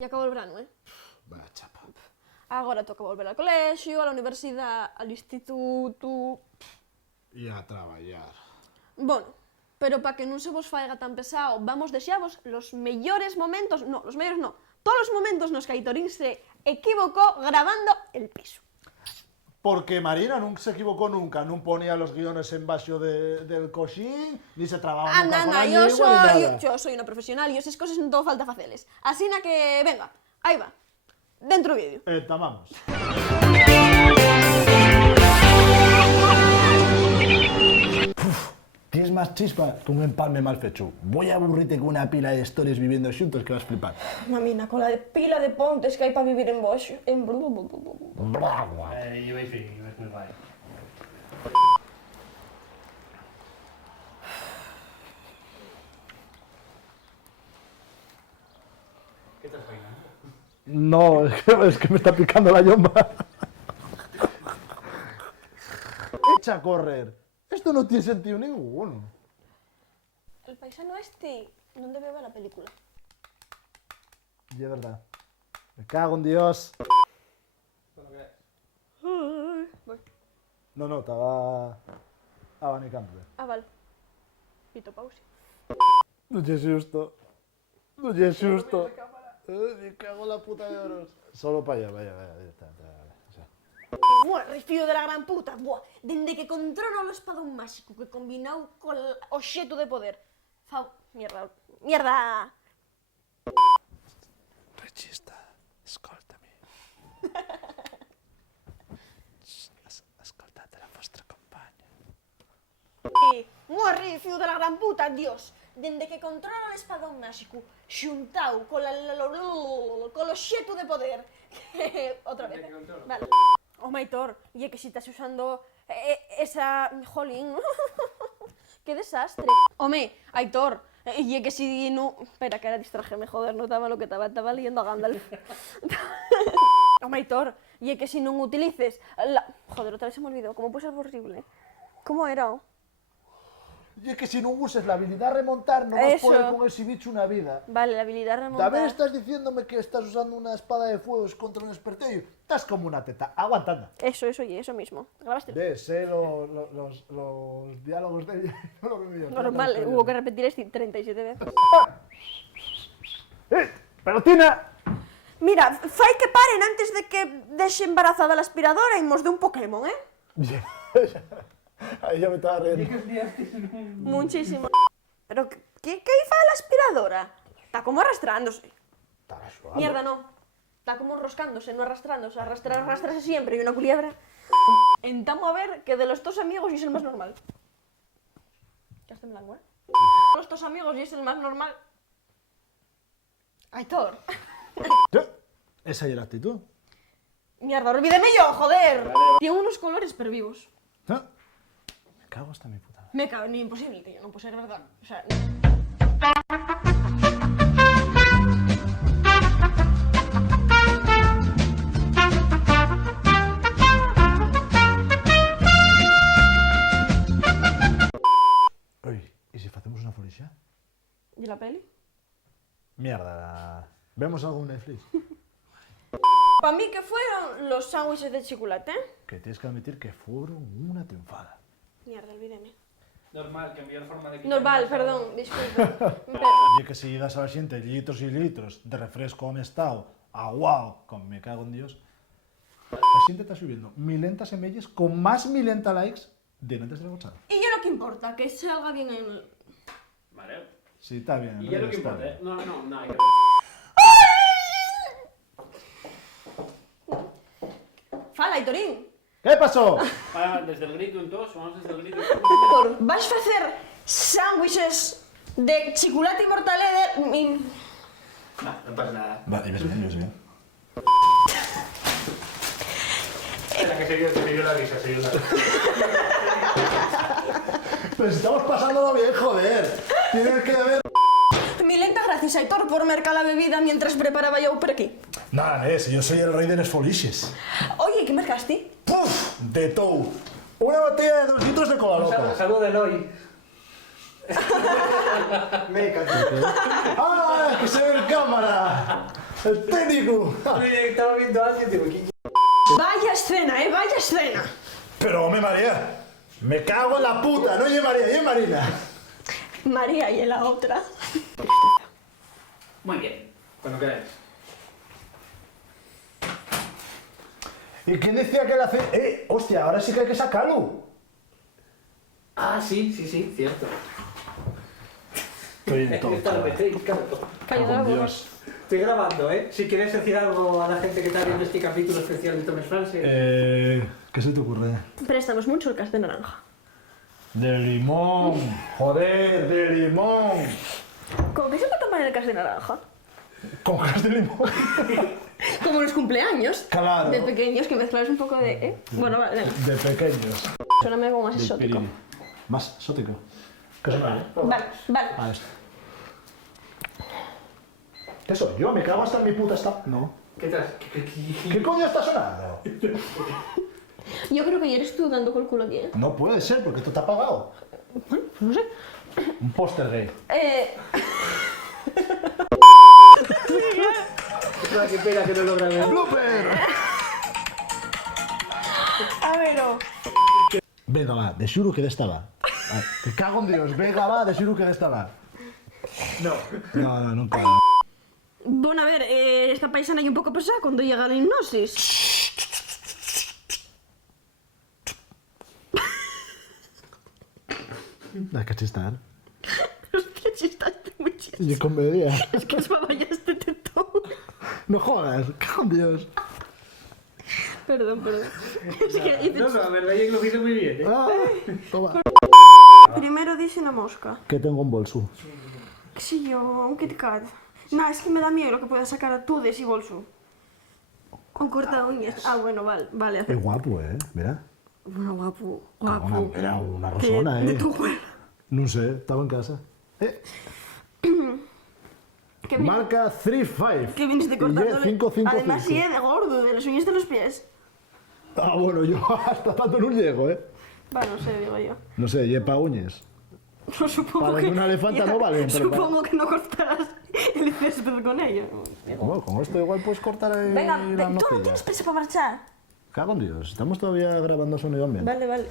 E acabou o verano, Vaya chapa. Agora toca volver ao colexio, á universidade, al instituto... E a traballar. Bueno, pero para que non se vos faiga tan pesado, vamos deixavos los mellores momentos... No, los mellores no. Todos os momentos nos que Aitorín se equivocó grabando el piso. Porque Marina non se equivocó nunca, non ponía los guiones en baixo del coxín, ni se trababa nunca con la lengua, ni nada. Yo soy una profesional e esas cosas non todo falta faceles. Así na que, venga, aí va. Dentro o vídeo. Vamos. Tienes más chispa que un empalme mal fecho. Voy a aburrirte con una pila de stories viviendo juntos que vas a flipar. Mamina, con la de pila de pontes que hai para vivir en Bosch. En... Jo vaig fer, jo vaig molt bai. ¿Qué estás peinando? No, es que me está picando la yomba. Echa a correr. Esto no tiene sentido ninguno. El paisano este non debe ver a película. Y es verdad. Me cago en Dios. Voy. No, estaba abanicando. Ah, vale. Pito pausa. No es justo. No es justo. Me cago en la puta de oros. Solo para allá, vaya. Está. Buah, refío de la gran puta. Buah, dende que controlo o espadón máxico que combinau col obxeto de poder. Mierda. Regista, escóltame. Escoltate la vostra companya. Morri, fiu de la gran puta, Dios. Dende que controlo o espadón máxico xuntau col obxeto de poder. Outra vez. Vale. Home, Aitor, e é que si estás usando esa... Jolín, que desastre. Home, Aitor, e é que si no... Espera, que era distrajeme, joder, no estaba lo que estaba leyendo a Gandalf. Home, Aitor, e é que si non utilices la... Joder, otra vez se me olvidó, como puede ser horrible. ¿Cómo era? Y es que si no uses la habilidad remontar, no vas a Eso. poder con ese bicho una vida. Vale, la habilidad remontar. También estás diciéndome que estás usando una espada de fuego contra un espertello. Estás como una teta. Aguantando. Eso, y eso mismo. ¿Grabaste? Ves, los diálogos de ella. Lo que me dio. Normal, hubo que repetir esto 37 veces. Pero Tina... Mira, fai que paren antes de que dexe embarazada la aspiradora e mos de un Pokémon, Ahí ya me estaba riendo. Muchísimo. Pero, ¿qué fai la aspiradora? Está como arrastrándose. Estaba suave. Mierda, no. Está como enroscándose, no arrastrándose. Arrastrarse siempre. Y una culebra. Entamo a ver que de los dos amigos es el más normal. Ya está en blanco, Los dos amigos y es el más normal. Aitor. Esa es la actitud. Mierda, olvídeme yo, joder. Tiene unos colores pero vivos. Me cago hasta mi puta. Me cago, ni imposible, tío, no puede ser verdad. O sea... Oye, ¿y si hacemos una folicia? ¿Y la peli? Mierda. ¿Vemos algo en Netflix? Para mí que fueron los sándwiches de chocolate. Que tienes que admitir que fueron una triunfada. Mierda, olvídeme. Normal, canviar forma de... Normal, perdón, disculpe. Y que si llegas a la siguiente litros y litros de refresco honestado, aguao, con me cago en Dios, la siguiente está subiendo 1000 ml con más 1000 likes de antes de la bochada. Y ya lo que importa, que salga bien en el... Vale. Sí, está bien. Y ya lo que está importa, bien. ¿eh? No, hay que... Fala, Aitorín. ¿Qué pasó? Para, desde el grito en todos, vamos desde el grito. Aitor, vas a hacer sándwiches de chocolate y mortadela de... No pasa nada. Vale, ves bien. Espera, que se dio la risa, se dio la risa. Pero si estamos pasándolo bien, joder. Tienes que ver... Milenta gracias, Aitor, por mercar la bebida mientras preparaba yo por aquí. Nada, si yo soy el rey de las foliches. Oye, ¿qué mercaste? ¡Puf! De todo. Una botella de 2 litros de cola loca. Saludo de Eloy. ¡Ah, que se ve en cámara! ¡El técnico! Estaba viendo a alguien, digo, ¿qué? Vaya escena, vaya escena. Pero, me María, me cago en la puta, no oye María, oye Marina. María y en la otra. Muy bien, cuando queráis. ¿Y quién decía que la hace? Hostia, ahora sí que hay que sacarlo. Ah, sí, cierto. Estoy en todo. Cállate la boca. Dios. Estoy grabando, ¿eh? Si quieres decir algo a la gente que está viendo este capítulo especial de Thomas France. ¿Qué se te ocurre? Prestamos mucho el cas de naranja. De limón, joder, de limón. ¿Cómo que se puede tomar el cas de naranja? Con gas de limón. Como los cumpleaños. Claro. De pequeños, que mezclas un poco de... Bueno, vale. De pequeños. Suena algo más Del exótico. Pirini. Más exótico. ¿Qué suena? Vale, vale. Ah, esto. ¿Qué soy yo? ¿Me cago hasta en mi puta esta...? No. ¿Qué tal? ¿Qué coño está sonando? Yo creo que eres tú dando cálculo aquí, ¿eh? No puede ser, porque esto está apagado. Bueno, pues no sé. Un póster gay. Qué pena que no lo grabé. ¡Blooper! A ver, Venga, va, de xuro que d'esta va. Ah, te cago en Dios, venga, va, de xuro que d'esta va. No. No, nunca. Bueno, a ver, esta paisana hay un poco pesada cuando llega la hipnosis. Hay que chistar. Hostia, chistaste muy chistoso. Y comedia. Es que es baballaste todo. No jodas, cago en Dios. Perdón. Es que No, la verdad es que lo hice muy bien, ¿eh? Ah, toma. primero dice la mosca. Que tengo un bolso. ¿Qué sé yo? Un Kit Kat. No, es que me da miedo lo que pueda sacar a tú de ese bolso. Un corta uñas. Ah, bueno, vale. Es guapo, mira. Bueno, guapo. Era una rosona, De tu abuela. No sé, estaba en casa. Marca 3-5. ¿Qué vienes de cortándole? 5-5-5. Además, sí, de gordo, de las uñas de los pies. Ah, bueno, yo hasta tanto no llego, Bueno, no sé, digo yo. No sé, lleva uñas. No, supongo Para que... una elefanta no vale, pero Supongo que no cortarás el césped con ello. Bueno, con esto igual puedes cortar ahí Venga, la ¿tú no nocilla. tienes prisa para marchar? Cago en Dios, estamos todavía grabando sonido ambiente. Vale.